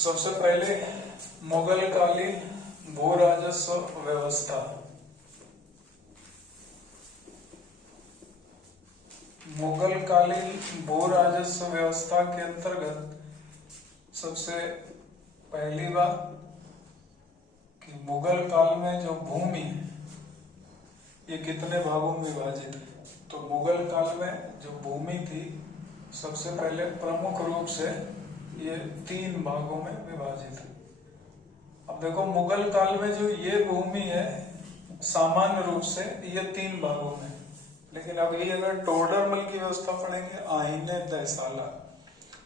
सबसे पहले मुगल कालीन भू राजस्व व्यवस्था। मुगल कालीन भू राजस्व व्यवस्था के अंतर्गत सबसे पहली बात कि मुगल काल में जो भूमि है ये कितने भागों में विभाजित है। तो मुगल काल में जो भूमि थी सबसे पहले प्रमुख रूप से ये 3 भागों में विभाजित है। अब देखो मुगल काल में जो ये भूमि है सामान्य रूप से ये 3 भागों में, लेकिन अभी अगर टोडरमल की व्यवस्था पढ़ेंगे आईने तहसाला,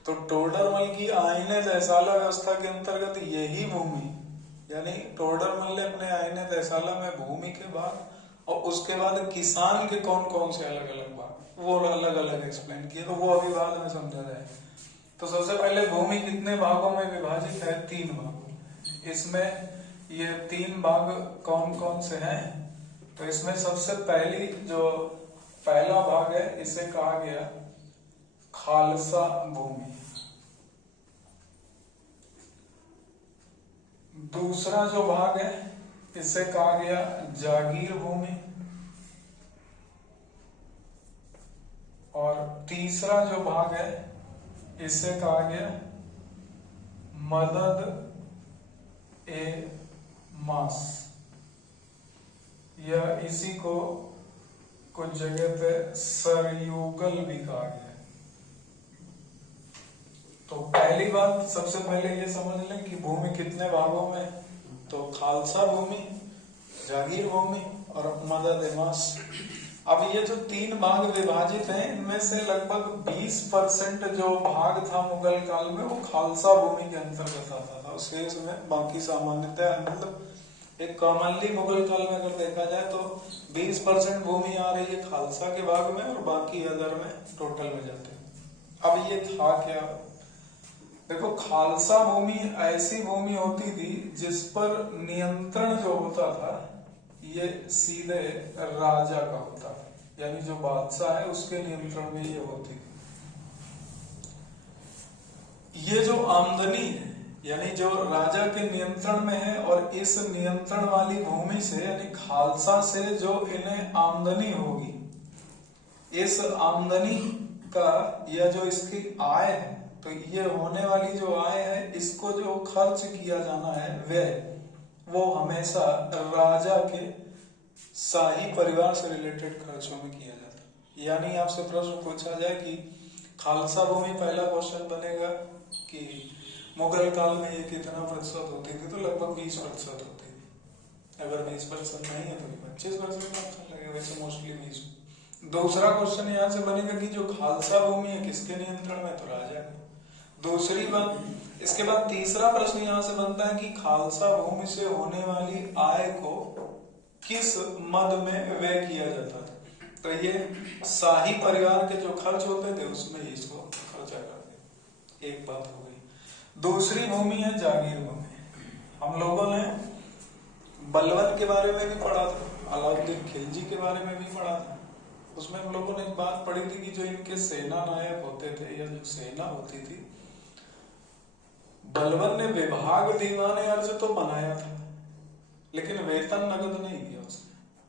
तो टोडरमल की आईने तहसाला व्यवस्था के अंतर्गत यही भूमि यानी टोडरमल ने अपने आईने तहसाला में भूमि के भाग और उसके बाद किसान के कौन कौन से अलग अलग भाग वो अलग अलग एक्सप्लेन किए, तो वो अभी बाद में समझा जाए। तो सबसे पहले भूमि कितने भागों में विभाजित है? 3 भागों। इसमें ये 3 भाग कौन कौन से हैं? तो इसमें सबसे पहला भाग है, इसे कहा गया खालसा भूमि। दूसरा जो भाग है इसे कहा गया जागीर भूमि, और तीसरा जो भाग है इसे कहा गया मदद ए मास, या इसी को कुछ जगह पे सरयुगल भी कहा गया। तो पहली बात सबसे पहले ये समझ लें कि भूमि कितने भागों में, तो खालसा भूमि, जागीर भूमि और मदद ए मास। अब ये जो 3 भाग विभाजित हैं इनमें से लगभग 20% जो भाग था मुगल काल में वो खालसा भूमि के अंतर्गत आता था। उस केस में बाकी सामान्यतः मतलब एक कॉमनली मुगल काल में अगर देखा जाए तो 20% भूमि आ रही है खालसा के भाग में और बाकी अदर में टोटल में जाते हैं। अब ये था क्या? देखो खालसा भूमि ऐसी भूमि होती थी जिस पर नियंत्रण जो होता था ये सीधे राजा का होता है, यानी जो बादशाह है उसके नियंत्रण में ये होती थी। ये जो आमदनी है यानी जो राजा के नियंत्रण में है, और इस नियंत्रण वाली भूमि से यानी खालसा से जो इन्हें आमदनी होगी, इस आमदनी का या जो इसकी आय है, तो ये होने वाली जो आय है इसको जो खर्च किया जाना है व्यय वो हमेशा राजा के शाही परिवार से रिलेटेड खर्चों में किया जाता है। यानी आपसे प्रश्न पूछा जाए कि खालसा भूमि, पहला क्वेश्चन बनेगा कि मुगल काल में ये कितना प्रतिशत होती थी, तो लगभग 20% होती थी। अगर 20% नहीं है तो 25% लगेगा, वैसे मोस्टली 20। दूसरा क्वेश्चन यहाँ से बनेगा कि जो खालसा भूमि है किसके नियंत्रण में, तो राजा के। दूसरी बात, इसके बाद तीसरा प्रश्न यहाँ से बनता है कि खालसा भूमि से होने वाली आय को किस मद में व्यय किया जाता था, तो ये शाही परिवार के जो खर्च होते थे उसमें इसको खर्चा करते। एक बात हो गई। दूसरी भूमि है जागीर भूमि। हम लोगों ने बलवन के बारे में भी पढ़ा था, अलाउद्दीन खिलजी के बारे में भी पढ़ा था। उसमें हम लोगों ने एक बात पढ़ी थी कि जो इनके सेना नायक होते थे या जो सेना होती थी, बलवन ने विभाग दीवान अर्ज तो बनाया था लेकिन वेतन नगद नहीं दिया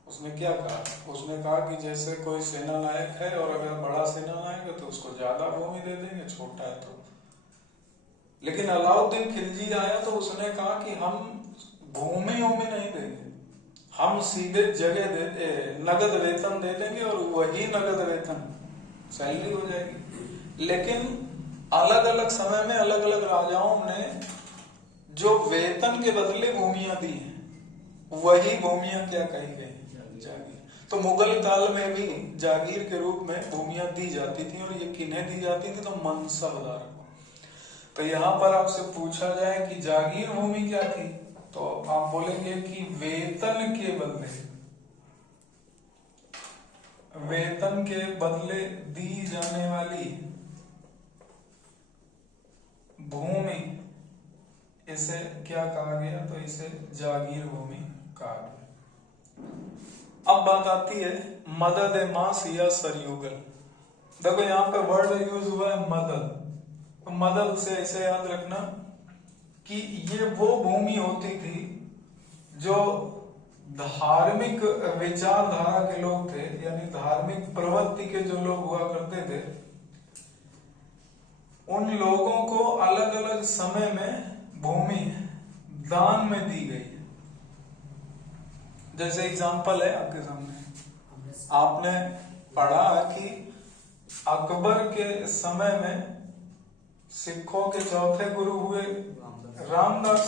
उसने क्या कहा? उसने कहा कि जैसे कोई सेना नायक है और अगर बड़ा सेना नायक है तो उसको ज्यादा भूमि दे देंगे, छोटा है तो। लेकिन अलाउद्दीन खिलजी आया तो उसने कहा कि हम भूमि नहीं देंगे, हम सीधे नगद वेतन दे देंगे और वही नगद वेतन सैलरी हो जाएगी। लेकिन अलग अलग समय में अलग अलग राजाओं ने जो वेतन के बदले भूमियां दी हैं वही भूमियां क्या कही गई? जागीर। तो मुगल काल में भी जागीर के रूप में भूमियां दी जाती थी, और ये किन्हें दी जाती थी? तो मनसबदार को। तो यहाँ पर आपसे पूछा जाए कि जागीर भूमि क्या थी, तो आप बोलेंगे कि वेतन के बदले दी जाने वाली भूमि, इसे क्या कहा गया? तो इसे जागीर भूमि कहा गया। अब बात आती है मदद ए मास या सरयुगल। देखो यहाँ पे वर्ड यूज हुआ है मदद, तो मदद से ऐसे याद रखना कि ये वो भूमि होती थी जो धार्मिक विचारधारा के लोग थे, यानी धार्मिक प्रवृत्ति के जो लोग हुआ करते थे, उन लोगों को अलग अलग समय में भूमि दान में दी गई है। जैसे एग्जांपल है आपके सामने, आपने पढ़ा कि अकबर के समय में सिखों के चौथे गुरु हुए रामदास,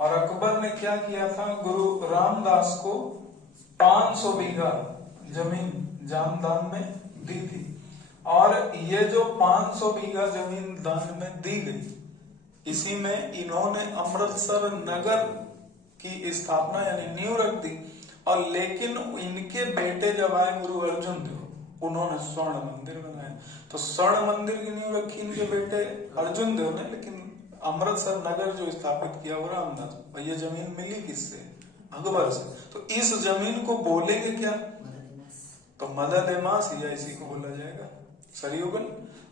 और अकबर ने क्या किया था, गुरु रामदास को 500 बीघा जमीन दान में दी थी। और ये जो 500 बीघा जमीन दान में दी गई, इसी में इन्होंने अमृतसर नगर की स्थापना यानी नींव रख दी। और लेकिन इनके बेटे जब आए गुरु अर्जुन देव, उन्होंने स्वर्ण मंदिर बनाया। तो स्वर्ण मंदिर की नींव रखी इनके बेटे अर्जुन देव ने, लेकिन अमृतसर नगर जो स्थापित किया वो रामदास। और ये जमीन मिली किससे, अकबर से। तो इस जमीन को बोलेंगे क्या, तो मदद ए मास, या इसी को बोला जाएगा सरयुगल।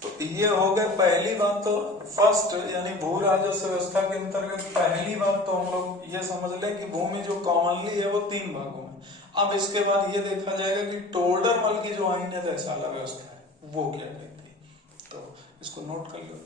तो ये हो गए पहली बात। तो फर्स्ट यानी भू राजस्व व्यवस्था के अंतर्गत पहली बात तो हम लोग ये समझ लें कि भूमि जो कॉमनली है वो 3 भागों में। अब इसके बाद ये देखा जाएगा कि टोडरमल की जो आईने दहसाला व्यवस्था है वो क्या कहती है, तो इसको नोट कर लो।